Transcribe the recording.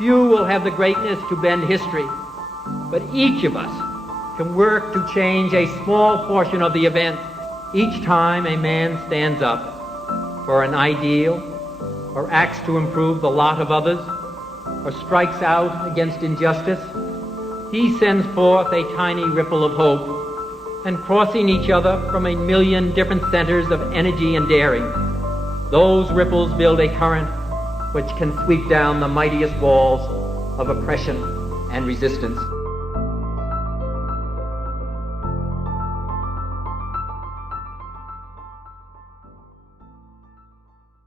Few will have the greatness to bend history, but each of us can work to change a small portion of the event each time a man stands up for an ideal, or acts to improve the lot of others, or strikes out against injustice. He sends forth a tiny ripple of hope, and crossing each other from a million different centers of energy and daring, those ripples build a current which can sweep down the mightiest walls of oppression and resistance.